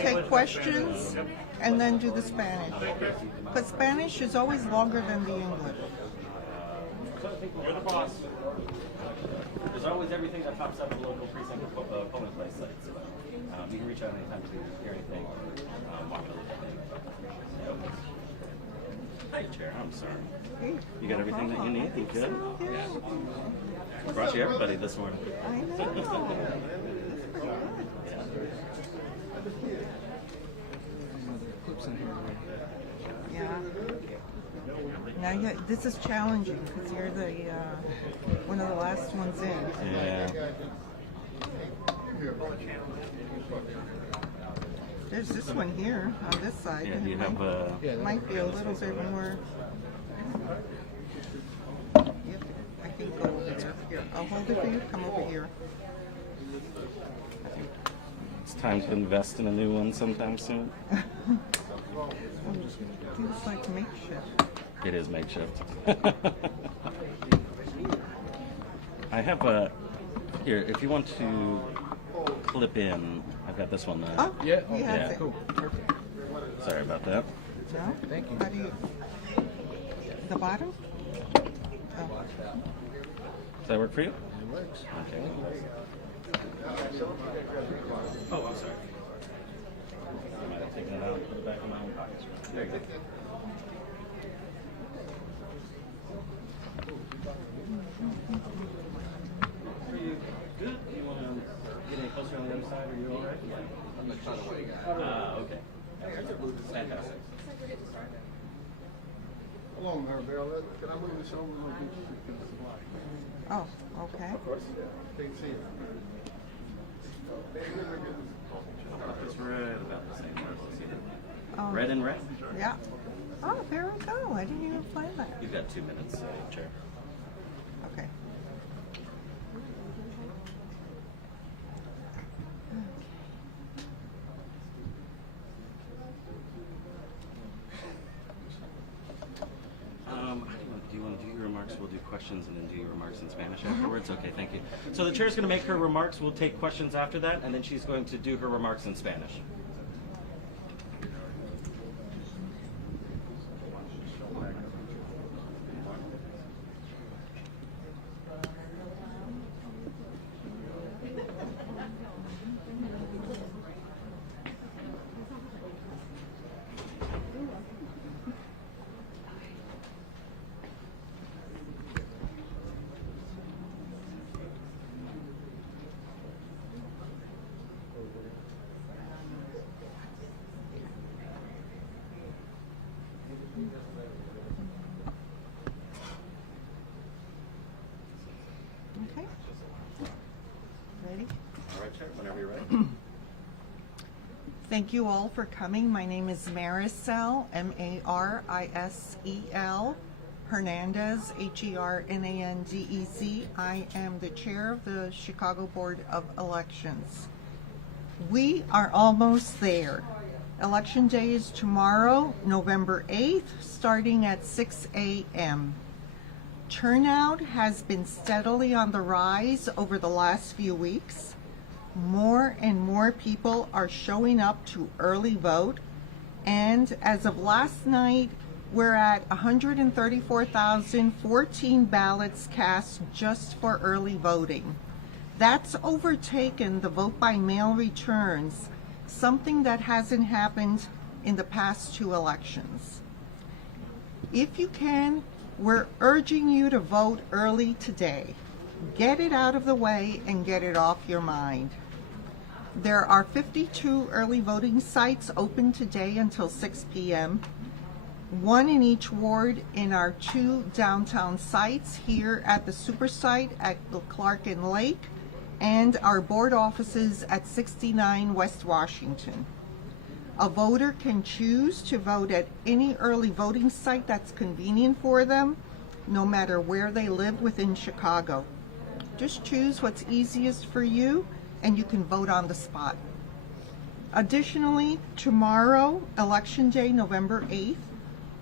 take questions and then do the Spanish. But Spanish is always longer than the English. You're the boss. There's always everything that pops up at the local precinct polling place sites. You can reach out anytime to hear anything or watch anything. Hi, Chair. I'm sorry. You got everything that you need? You good? Yeah. Brought you everybody this morning. I know. Yeah. Now this is challenging because you're the one of the last ones in. Yeah. There's this one here on this side. Yeah, you have might be a little bit more. I can go over there. Here, I'll hold it for you. Come over here. it's time to invest in a new one sometime soon. Feels like makeshift. It is makeshift. I have here, if you want to clip in, I've got this one. Oh, Yeah. he has it. Cool. Perfect. Sorry about that. No? Thank you. How do you? The bottom? Oh. Does that work for you? It works. Okay. Oh, I'm sorry. I might have taken it out and put it back in my own pockets. There you go. Are you good? Do you want to get any closer on the other side? Are you all right? I'm the cutaway guy. Okay. Fantastic. Hello, Maribel. Can I move this over a little bit so you can slide? Oh, okay. Of course. Can't see it. It's right about the same. Oh. Red and red. Yeah. Oh, there we go. I didn't even plan that. You've got 2 minutes, Chair. Okay. Do you want to do your remarks? We'll do questions and then do your remarks in Spanish afterwards. Okay, thank you. So the chair's going to make her remarks. We'll take questions after that, and then she's going to do her remarks in Spanish. Okay. Ready? All right, Chair, whenever you're ready. Thank you all for coming. My name is Marisel, M-A-R-I-S-E-L, Hernandez, H-E-R-N-A-N-D-E-Z. I am the chair of the Chicago Board of Elections. We are almost there. Election day is tomorrow, November 8th, starting at 6 a.m. Turnout has been steadily on the rise over the last few weeks. More and more people are showing up to early vote, and as of last night, we're at 134,014 ballots cast just for early voting. That's overtaken the vote by mail returns, something that hasn't happened in the past 2 elections. If you can, we're urging you to vote early today. Get it out of the way and get it off your mind. There are 52 early voting sites open today until 6 p.m. 1 in each ward in our 2 downtown sites here at the Super Site at Clark and Lake, and our board offices at 69 West Washington. A voter can choose to vote at any early voting site that's convenient for them, no matter where they live within Chicago. Just choose what's easiest for you, and you can vote on the spot. Additionally, tomorrow, Election Day, November 8th,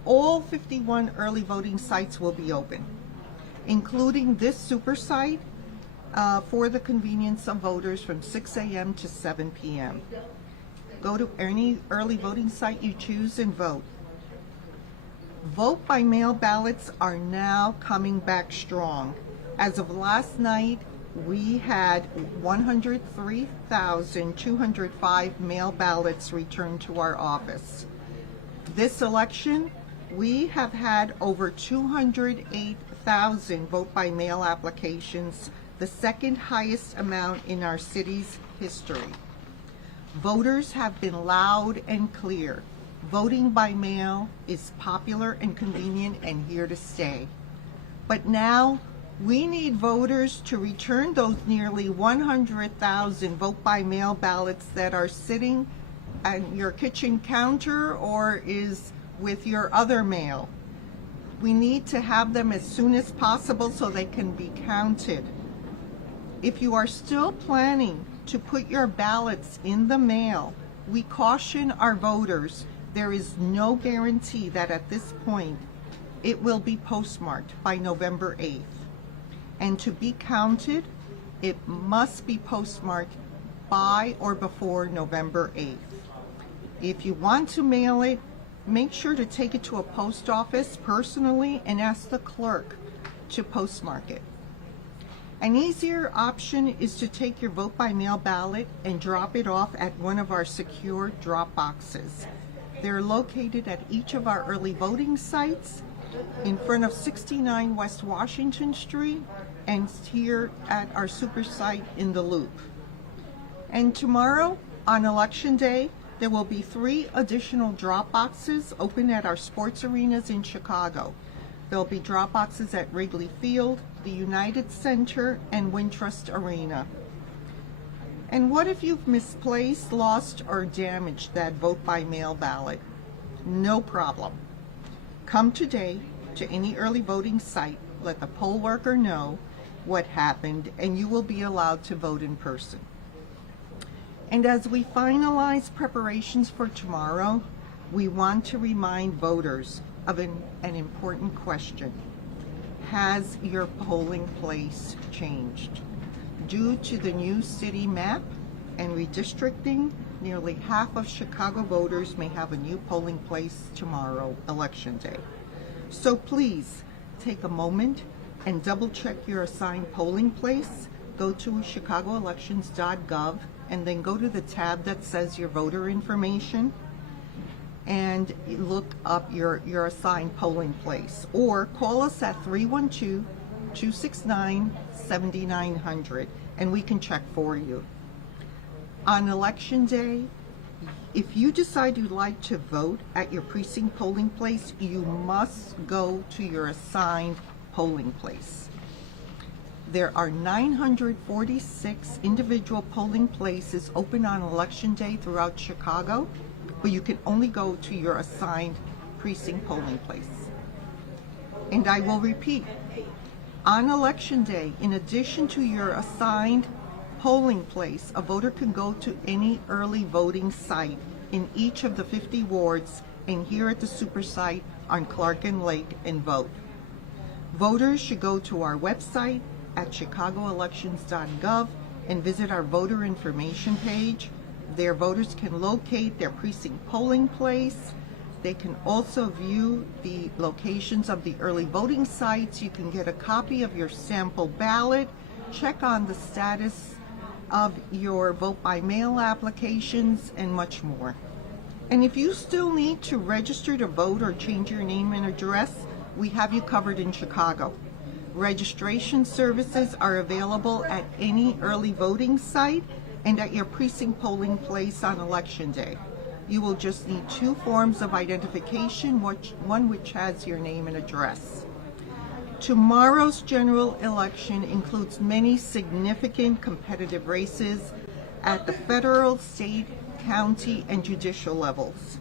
all 51 early voting sites will be open, including this super site, for the convenience of voters from 6 a.m. to 7 p.m. Go to any early voting site you choose and vote. Vote by mail ballots are now coming back strong. As of last night, we had 103,205 mail ballots returned to our office. This election, we have had over 208,000 vote by mail applications, the second highest amount in our city's history. Voters have been loud and clear. Voting by mail is popular and convenient and here to stay. But now, we need voters to return those nearly 100,000 vote by mail ballots that are sitting at your kitchen counter or is with your other mail. We need to have them as soon as possible so they can be counted. If you are still planning to put your ballots in the mail, we caution our voters there is no guarantee that at this point it will be postmarked by November 8th. And to be counted, it must be postmarked by or before November 8th. If you want to mail it, make sure to take it to a post office personally and ask the clerk to postmark it. An easier option is to take your vote by mail ballot and drop it off at one of our secure drop boxes. They're located at each of our early voting sites in front of 69 West Washington Street and here at our super site in the Loop. And tomorrow, on Election Day, there will be 3 additional drop boxes open at our sports arenas in Chicago. There'll be drop boxes at Wrigley Field, the United Center, and Wintrust Arena. And what if you've misplaced, lost, or damaged that vote by mail ballot? No problem. Come today to any early voting site, let the poll worker know what happened, and you will be allowed to vote in person. And as we finalize preparations for tomorrow, we want to remind voters of an important question. Has your polling place changed? Due to the new city map and redistricting, nearly half of Chicago voters may have a new polling place tomorrow, Election Day. So please take a moment and double check your assigned polling place. Go to chicagoelections.gov and then go to the tab that says your voter information and look up your assigned polling place. Or call us at 312-269-7900 and we can check for you. On Election Day, if you decide you'd like to vote at your precinct polling place, you must go to your assigned polling place. There are 946 individual polling places open on Election Day throughout Chicago, but you can only go to your assigned precinct polling place. And I will repeat, on Election Day, in addition to your assigned polling place, a voter can go to any early voting site in each of the 50 wards and here at the super site on Clark and Lake and vote. Voters should go to our website at chicagoelections.gov and visit our voter information page. There, voters can locate their precinct polling place. They can also view the locations of the early voting sites. You can get a copy of your sample ballot, check on the status of your vote by mail applications, and much more. And if you still need to register to vote or change your name and address, we have you covered in Chicago. Registration services are available at any early voting site and at your precinct polling place on Election Day. You will just need 2 forms of identification, one which has your name and address. Tomorrow's general election includes many significant competitive races at the federal, state, county, and judicial levels.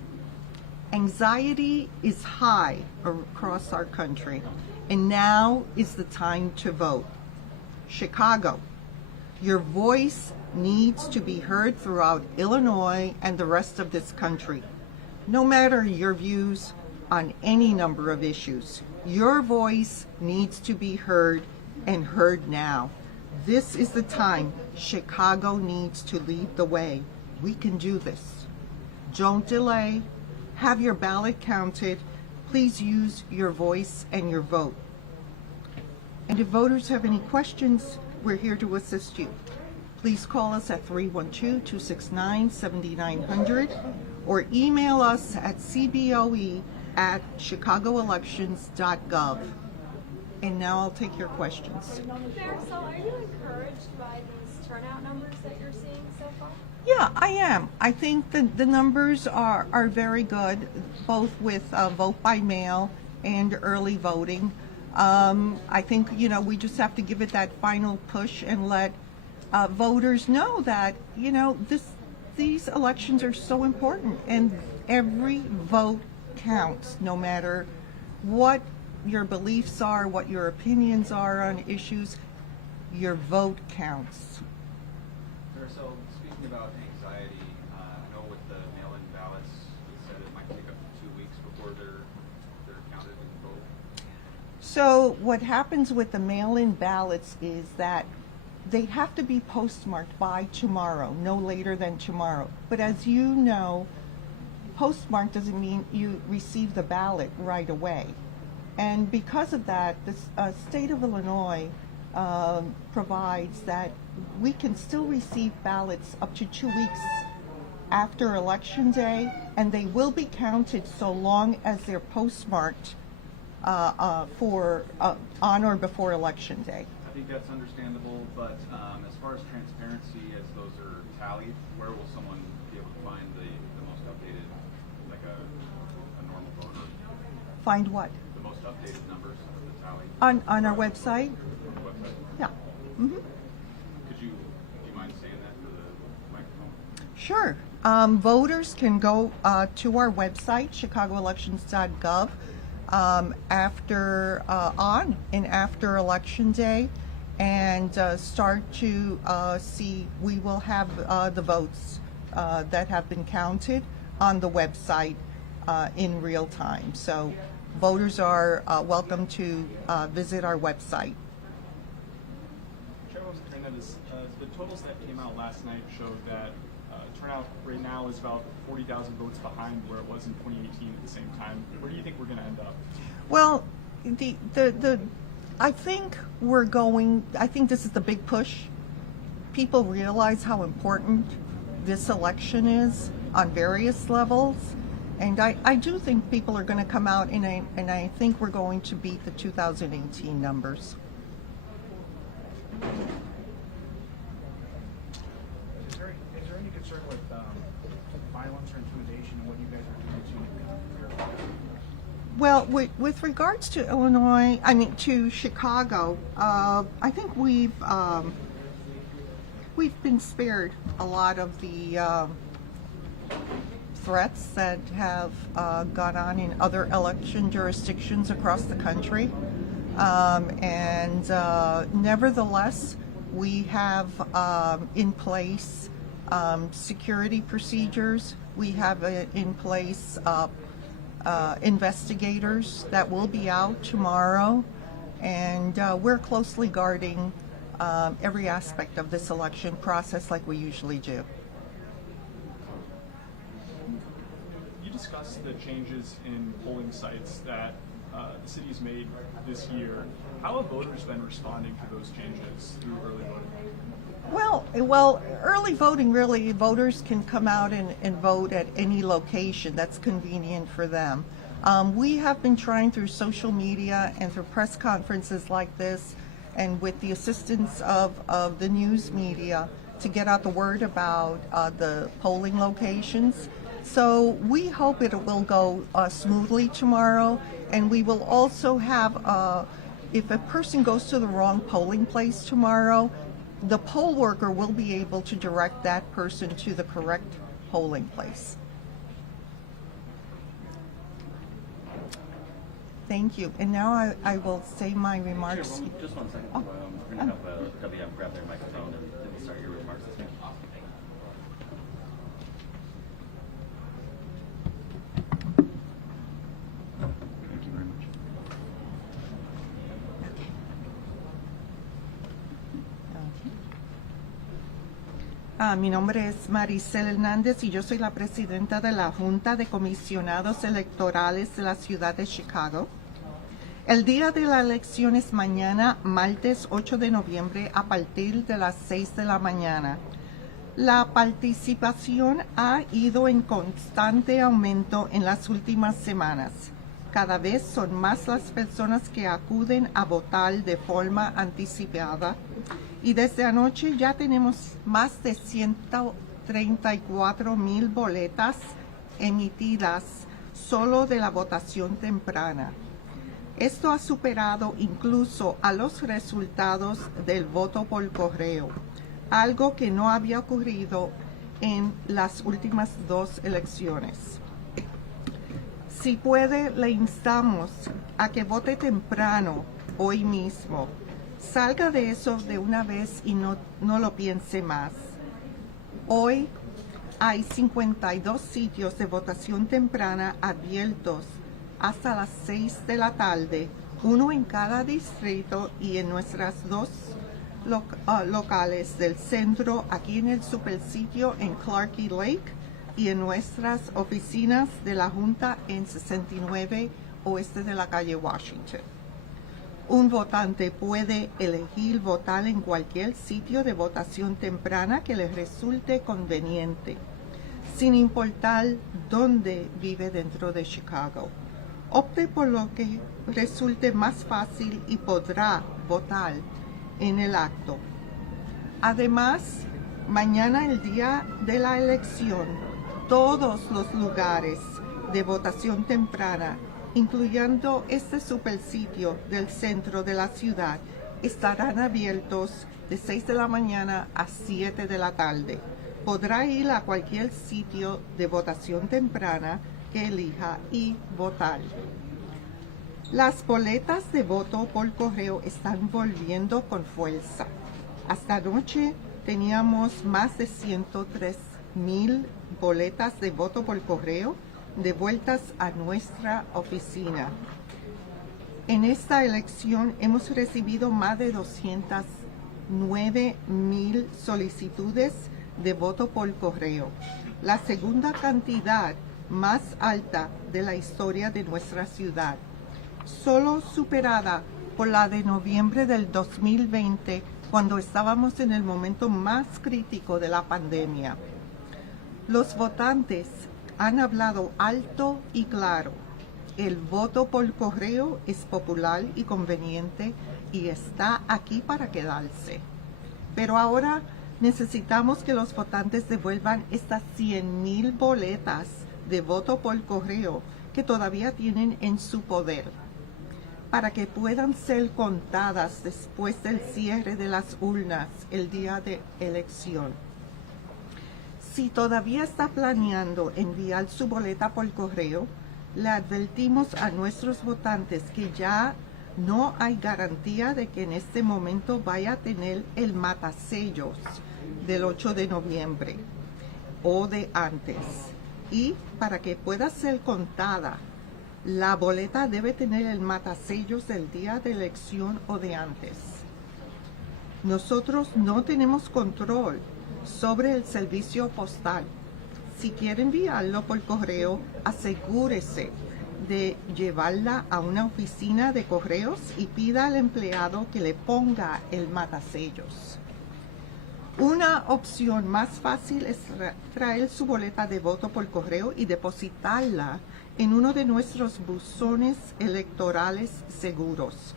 Anxiety is high across our country, and now is the time to vote. Chicago, your voice needs to be heard throughout Illinois and the rest of this country. No matter your views on any number of issues, your voice needs to be heard and heard now. This is the time Chicago needs to lead the way. We can do this. Don't delay. Have your ballot counted. Please use your voice and your vote. And if voters have any questions, we're here to assist you. Please call us at 312-269-7900 or email us at cboe@chicagoelections.gov. And now I'll take your questions. Marisol, are you encouraged by these turnout numbers that you're seeing so far? Yeah, I am. I think the numbers are very good, both with vote by mail and early voting. I think, we just have to give it that final push and let voters know that, these elections are so important and every vote counts, no matter what your beliefs are, what your opinions are on issues, your vote counts. So speaking about anxiety, I know with the mail-in ballots, you said it might take up to 2 weeks before they're counted and voted. So what happens with the mail-in ballots is that they have to be postmarked by tomorrow, no later than tomorrow. But as you know, postmark doesn't mean you receive the ballot right away. And because of that, the state of Illinois provides that we can still receive ballots up to 2 weeks after Election Day, and they will be counted so long as they're postmarked for on or before Election Day. I think that's understandable, but as far as transparency, as those are tallied, where will someone be able to find the most updated, like a normal voter? Find what? The most updated numbers of the tally? On our website? Website? Yeah. Mm-hmm. Do you mind saying that for the microphone? Sure. Voters can go to our website, chicagoelections.gov, after on and after Election Day, and start to see. We will have the votes that have been counted on the website in real time. So voters are welcome to visit our website. Chair, I was wondering that the totals that came out last night showed that turnout right now is about 40,000 votes behind where it was in 2018 at the same time. Where do you think we're going to end up? Well, I think this is the big push. People realize how important this election is on various levels. And I do think people are going to come out, and I think we're going to beat the 2018 numbers. Is there any concern with violence or intimidation and what you guys are doing to Well, with regards to Illinois, to Chicago, I think we've been spared a lot of the threats that have gone on in other election jurisdictions across the country. Nevertheless, we have in place security procedures. We have in place investigators that will be out tomorrow, and we're closely guarding every aspect of this election process like we usually do. You discussed the changes in polling sites that the city's made this year. How have voters been responding to those changes through early voting? Well, early voting, really, voters can come out and vote at any location that's convenient for them. We have been trying through social media and through press conferences like this, and with the assistance of the news media, to get out the word about the polling locations. So we hope it will go smoothly tomorrow, and we will also have, if a person goes to the wrong polling place tomorrow, the poll worker will be able to direct that person to the correct polling place. Thank you. And now I will say my remarks. Sure, just 1 second. Oh. We're going to have WM grab their microphone and then we'll start your remarks. Thank you very much. Mi nombre es Maricel Hernández y yo soy la presidenta de la Junta de Comisionados Electorales de la ciudad de Chicago. El día de la elección es mañana, martes 8 de noviembre, a partir de las 6 de la mañana. La participación ha ido en constante aumento en las últimas semanas. Cada vez son más las personas que acuden a votar de forma anticipada y desde anoche ya tenemos más de 134,000 boletas emitidas solo de la votación temprana. Esto ha superado incluso a los resultados del voto por correo, algo que no había ocurrido en las últimas 2 elecciones. Si puede, le instamos a que vote temprano hoy mismo. Salga de eso de una vez y no lo piense más. Hoy hay 52 sitios de votación temprana abiertos hasta las 6 de la tarde, uno en cada distrito y en nuestras 2 locales del centro, aquí en el supersitio en Clark y Lake, y en nuestras oficinas de la Junta en 69 oeste de la calle Washington. Un votante puede elegir votar en cualquier sitio de votación temprana que le resulte conveniente, sin importar dónde vive dentro de Chicago. Opte por lo que resulte más fácil y podrá votar en el acto. Además, mañana, el día de la elección, todos los lugares de votación temprana, incluyendo este supersitio del centro de la ciudad, estarán abiertos de 6 de la mañana a 7 de la tarde. Podrá ir a cualquier sitio de votación temprana que elija y votar. Las boletas de voto por correo están volviendo con fuerza. Hasta anoche teníamos más de 103,000 boletas de voto por correo devueltas a nuestra oficina. En esta elección hemos recibido más de 209,000 solicitudes de voto por correo, la segunda cantidad más alta de la historia de nuestra ciudad, solo superada por la de noviembre del 2020, cuando estábamos en el momento más crítico de la pandemia. Los votantes han hablado alto y claro. El voto por correo es popular y conveniente y está aquí para quedarse. Pero ahora necesitamos que los votantes devuelvan estas 100,000 boletas de voto por correo que todavía tienen en su poder, para que puedan ser contadas después del cierre de las urnas el día de elección. Si todavía está planeando enviar su boleta por correo, le advertimos a nuestros votantes que ya no hay garantía de que en este momento vaya a tener el matasellos del 8 de noviembre o de antes. Y para que pueda ser contada, la boleta debe tener el matasellos del día de elección o de antes. Nosotros no tenemos control sobre el servicio postal. Si quiere enviarlo por correo, asegúrese de llevarla a una oficina de correos y pida al empleado que le ponga el matasellos. Una opción más fácil es traer su boleta de voto por correo y depositarla en uno de nuestros buzones electorales seguros.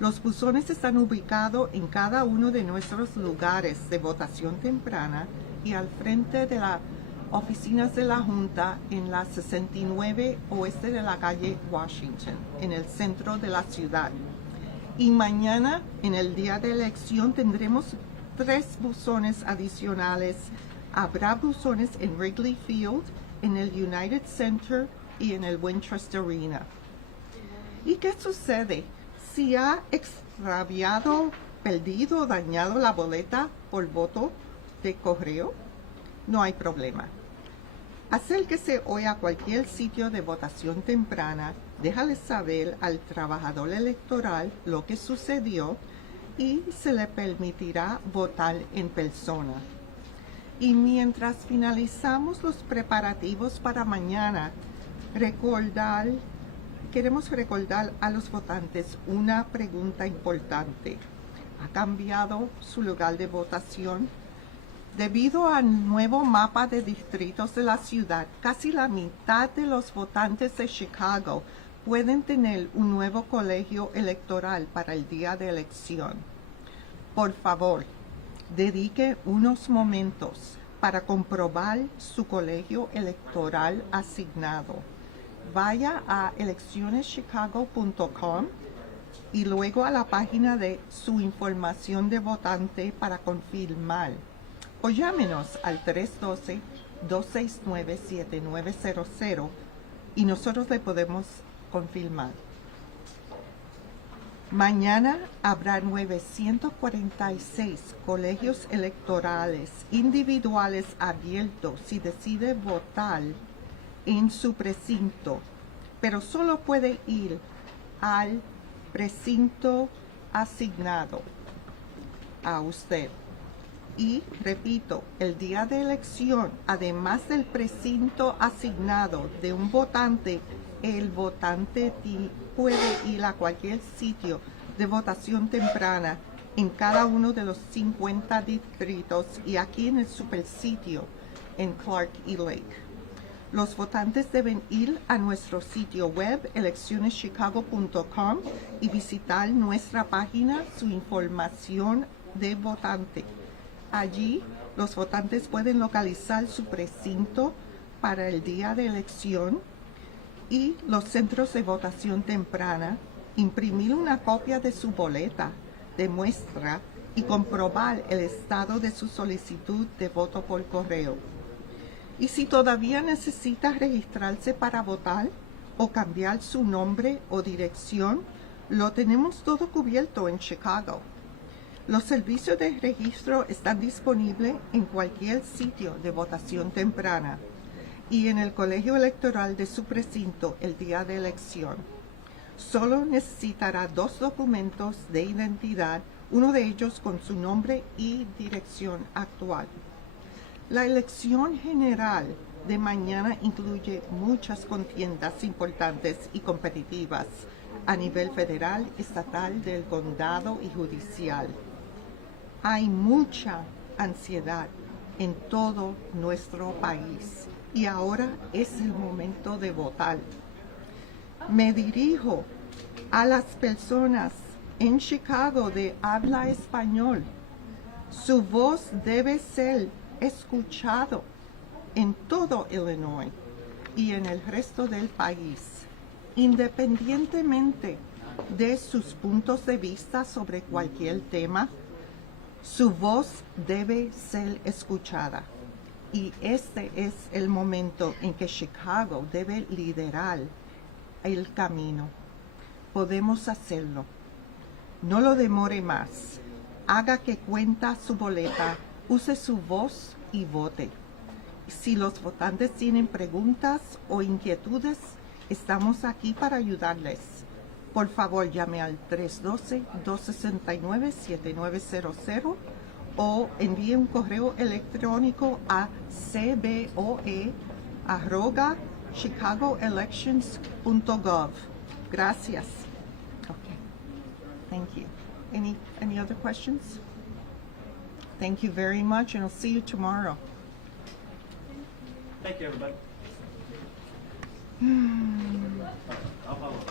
Los buzones están ubicados en cada uno de nuestros lugares de votación temprana y al frente de las oficinas de la Junta en la 69 oeste de la calle Washington, en el centro de la ciudad. Y mañana, en el día de elección, tendremos 3 buzones adicionales. Habrá buzones en Wrigley Field, en el United Center y en el Wintrust Arena. ¿Y qué sucede si ha extraviado, perdido o dañado la boleta por voto de correo? No hay problema. Acérquese hoy a cualquier sitio de votación temprana, déjale saber al trabajador electoral lo que sucedió y se le permitirá votar en persona. Y mientras finalizamos los preparativos para mañana, queremos recordar a los votantes una pregunta importante. ¿Ha cambiado su lugar de votación? Debido al nuevo mapa de distritos de la ciudad, casi la mitad de los votantes de Chicago pueden tener un nuevo colegio electoral para el día de elección. Por favor, dedique unos momentos para comprobar su colegio electoral asignado. Vaya a eleccioneschicago.com y luego a la página de su información de votante para confirmar. O llámenos al 312-269-7900 y nosotros le podemos confirmar. Mañana habrá 946 colegios electorales individuales abiertos si decide votar en su precinto, pero solo puede ir al precinto asignado a usted. Y repito, el día de elección, además del precinto asignado de un votante, el votante puede ir a cualquier sitio de votación temprana en cada uno de los 50 distritos y aquí en el supersitio en Clark y Lake. Los votantes deben ir a nuestro sitio web eleccioneschicago.com y visitar nuestra página, su información de votante. Allí, los votantes pueden localizar su precinto para el día de elección y los centros de votación temprana, imprimir una copia de su boleta de muestra y comprobar el estado de su solicitud de voto por correo. Y si todavía necesita registrarse para votar o cambiar su nombre o dirección, lo tenemos todo cubierto en Chicago. Los servicios de registro están disponibles en cualquier sitio de votación temprana y en el colegio electoral de su precinto el día de elección. Solo necesitará 2 documentos de identidad, uno de ellos con su nombre y dirección actual. La elección general de mañana incluye muchas contiendas importantes y competitivas a nivel federal, estatal, del condado y judicial. Hay mucha ansiedad en todo nuestro país y ahora es el momento de votar. Me dirijo a las personas en Chicago de habla español. Su voz debe ser escuchado en todo Illinois y en el resto del país, independientemente de sus puntos de vista sobre cualquier tema. Su voz debe ser escuchada y este es el momento en que Chicago debe liderar el camino. Podemos hacerlo. No lo demore más. Haga que cuenta su boleta, use su voz y vote. Si los votantes tienen preguntas o inquietudes, estamos aquí para ayudarles. Por favor, llame al 312-269-7900 o envíe un correo electrónico a cboe@chicagoelections.gov. Gracias. Okay. Thank you. Any other questions? Thank you very much, and I'll see you tomorrow. Thank you, everybody. I'll follow up.